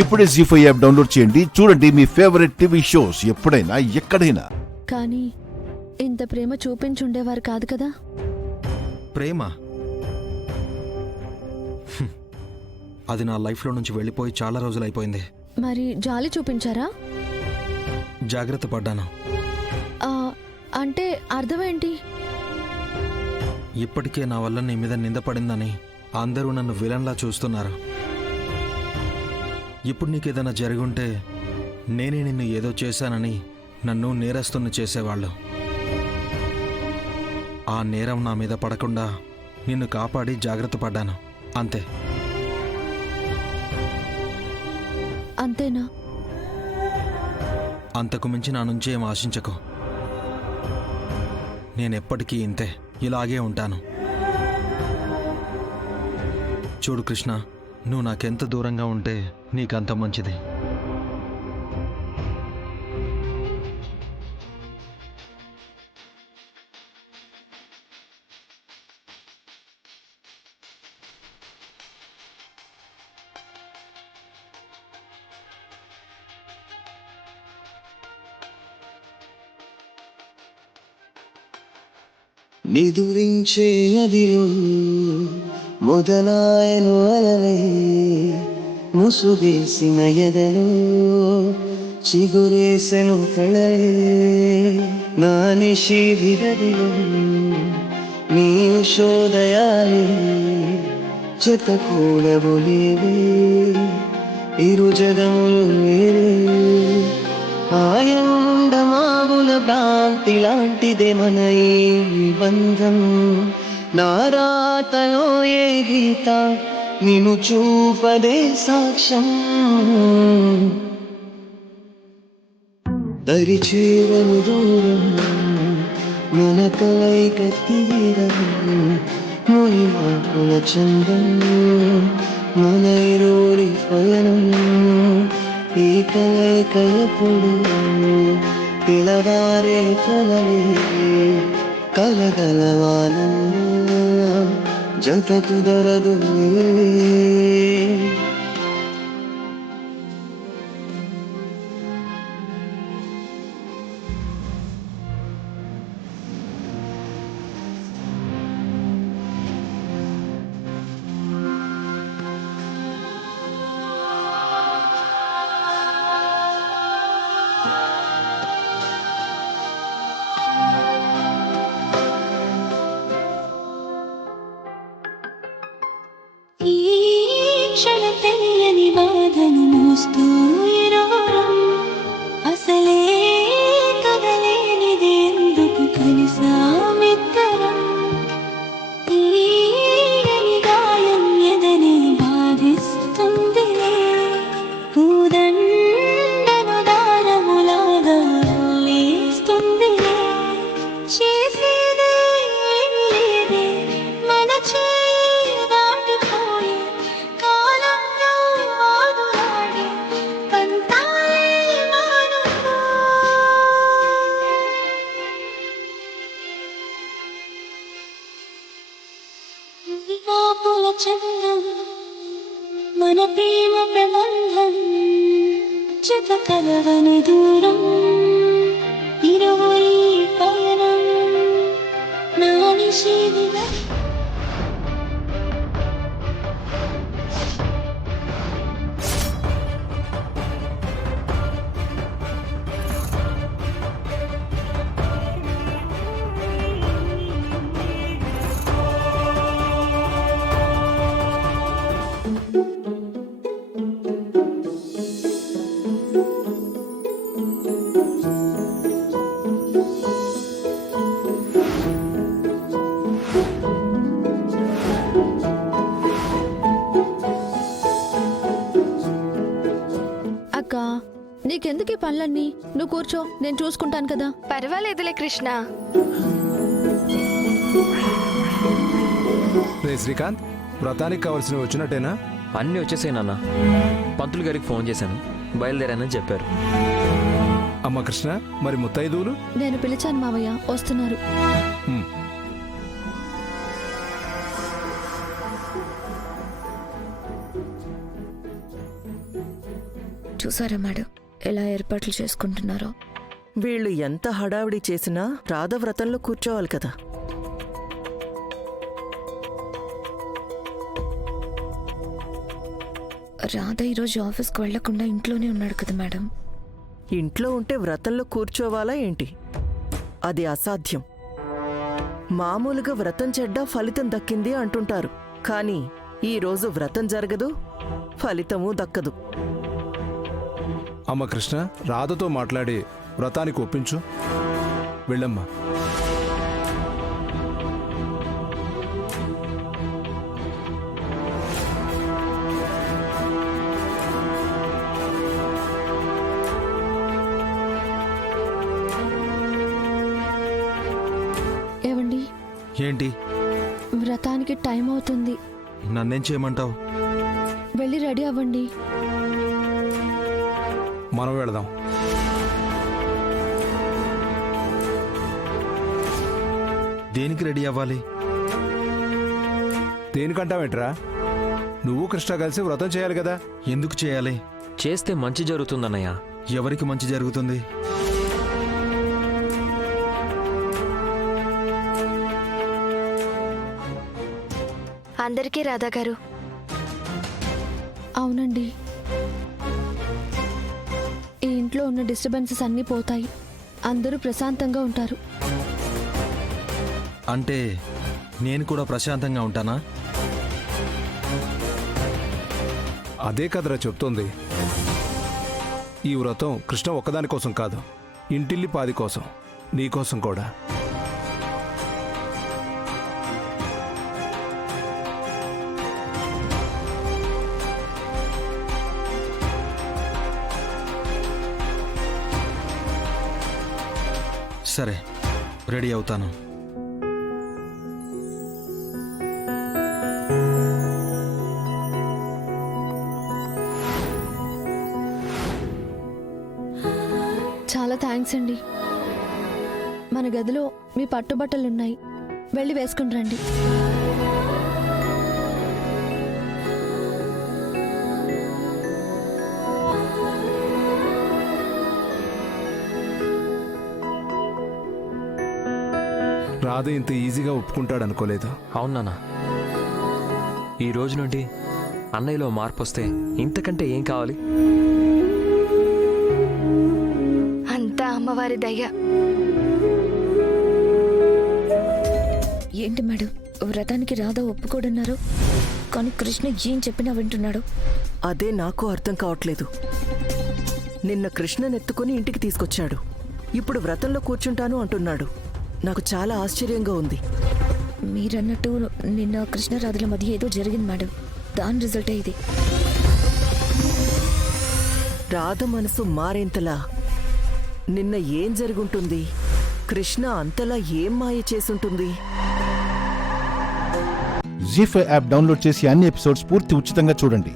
ఇప్పుడే జీ5 app download చేయండి. చూడండి మీ ఫేవరెట్ టీవీ షోస్ ఎప్పుడైనా ఎక్కడైనా. కానీ ఇంత ప్రేమ చూపించుండేవారు కాదు కదా. ప్రేమ అది నా లైఫ్లో నుంచి వెళ్ళిపోయి చాలా రోజులైపోయింది. మరి జాలి చూపించారా? జాగ్రత్త పడ్డాను. అంటే అర్థమేంటి? ఇప్పటికే నా వల్ల నీ మీద నిందపడిందని అందరూ నన్ను విలన్లా చూస్తున్నారు. ఇప్పుడు నీకేదైనా జరుగుంటే నేనే నిన్ను ఏదో చేశానని నన్ను నేరస్తుని చేసేవాళ్ళు. ఆ నేరం నా మీద పడకుండా నిన్ను కాపాడి జాగ్రత్త పడ్డాను, అంతే. అంతేనా? అంతకు మించి నా నుంచి ఏం ఆశించకు. నేనెప్పటికీ ఇంతే, ఇలాగే ఉంటాను. చూడు కృష్ణ, నువ్వు నాకెంత దూరంగా ఉంటే నీకంత మంచిది. నిదురించే అదిలో మొదలాయను అలలే, ముసుగేసిన ఎదలో చిగురేసెను కళలే. నా నిషేధి గదిలో నీ ఉషోదయాలే చెతకూడబోలేవే, ఇరు జగములు వేరే. ఆయండమావుల భ్రాంతి లాంటిదే మన ఈ బంధం. నారాతలో ఏ గీత నిన్ను చూపదే సాక్ష్యం. దరిచేరను దూరం మన కలయిక తీరం. ముని మాటల చందం మన ఇరువురి పయనం. ఈ కలయిక ఎప్పుడు పిలవారే కలలే, కలగలవానందం జత కుదరదు. తెలియని బాధను మోస్తూ ఎరోరం, అసలే కదలేనిది ఎందుకు కలిసామిద్దరం. తీయని గాయం ఎదని బాధిస్తుందిలే, పూదండను దారములాగా వేస్తుందిలే. చేసేదే ఏమీ లేదే మన చేయి దాటిపోయి, కాలంలో ఆదులాడి పంతాలే మానుకో. పాపుల చందం మన ప్రేమ ప్రబంధం, జత కలవని దూరం ఇరువురి పయనం. నా నిషేధిగా అక్క, నీకెందుకు ఈ పనులన్నీ? నువ్వు కూర్చో, నేను చూసుకుంటాను కదా. పర్వాలేదులే కృష్ణ. రే శ్రీకాంత్, వ్రతానికి కావాల్సినవి వచ్చినట్టేనా? అన్నీ వచ్చేసాయి నాన్న. పంతులు గారికి ఫోన్ చేశాను, బయలుదేరానని చెప్పారు. అమ్మ కృష్ణ, మరి ముత్తైదువులు? నేను పిలిచాను మావయ్య, వస్తున్నారు. చూసారా మేడం ఎలా ఏర్పాట్లు చేసుకుంటున్నారో. వీళ్ళు ఎంత హడావిడి చేసినా రాధ వ్రతంలో కూర్చోవాలి కదా. రాధ ఈరోజు ఆఫీస్కి వెళ్లకుండా ఇంట్లోనే ఉన్నాడు కదా మేడం. ఇంట్లో ఉంటే వ్రతంలో కూర్చోవాలా ఏంటి? అది అసాధ్యం. మామూలుగా వ్రతం చెడ్డా ఫలితం దక్కింది అంటుంటారు, కానీ ఈరోజు వ్రతం జరగదు, ఫలితమూ దక్కదు. అమ్మ కృష్ణ, రాధతో మాట్లాడి వ్రతానికి ఒప్పించు. వెళ్ళమ్మా. ఏవండి, ఏంటి? వ్రతానికి టైం అవుతుంది. నన్నేం చేయమంటావు? వెళ్ళి రెడీ అవ్వండి. మనం వెళదాం. దేనికి రెడీ అవ్వాలి? దేనికంటావేంట్రా? నువ్వు కృష్ణ కలిసి వ్రతం చేయాలి కదా. ఎందుకు చేయాలి? చేస్తే మంచి జరుగుతుందన్నయ్య. ఎవరికి మంచి జరుగుతుంది? అందరికీ రాధా గారు. అవునండి, ఈ ఇంట్లో ఉన్న డిస్టర్బెన్సెస్ అన్నీ పోతాయి. అందరూ ప్రశాంతంగా ఉంటారు. అంటే నేను కూడా ప్రశాంతంగా ఉంటానా? అదే కదరా చెప్తోంది. ఈ వ్రతం కృష్ణ ఒక్కదాని కోసం కాదు, ఇంటిల్లి పాది కోసం, నీకోసం కూడా. సరే, రెడీ అవుతాను. చాలా థ్యాంక్స్ అండి. మన గదిలో మీ పట్టుబట్టలున్నాయి, వెళ్ళి వేసుకుని రండి. రాధ ఇంత ఈజీగా ఒప్పుకుంటాడు అనుకోలేదు. అవును నాన్న, ఈ రోజు నుండి అన్నయ్యలో మార్పు వస్తే ఇంతకంటే ఏం కావాలి? అంతా అమ్మవారి దయ. ఏంటి మేడం, వ్రతానికి రాధ ఒప్పుకోడన్నారు, కానీ కృష్ణ ఏం చెప్పినా వింటున్నాడు. అదే నాకు అర్థం కావట్లేదు. నిన్న కృష్ణనెత్తుకుని ఇంటికి తీసుకొచ్చాడు, ఇప్పుడు వ్రతంలో కూర్చుంటాను అంటున్నాడు. నాకు చాలా ఆశ్చర్యంగా ఉంది. మీరన్నట్టు నిన్న కృష్ణ రాధల మధ్య ఏదో జరిగింది మేడం, దాని రిజల్టే ఇది. రాధ మనసు మారేంతలా నిన్న ఏం జరుగుంటుంది? కృష్ణ అంతలా ఏం మాయ చేసుంటుంది? జీ5 యాప్ డౌన్లోడ్ చేసి అన్ని ఎపిసోడ్స్ పూర్తి ఉచితంగా చూడండి.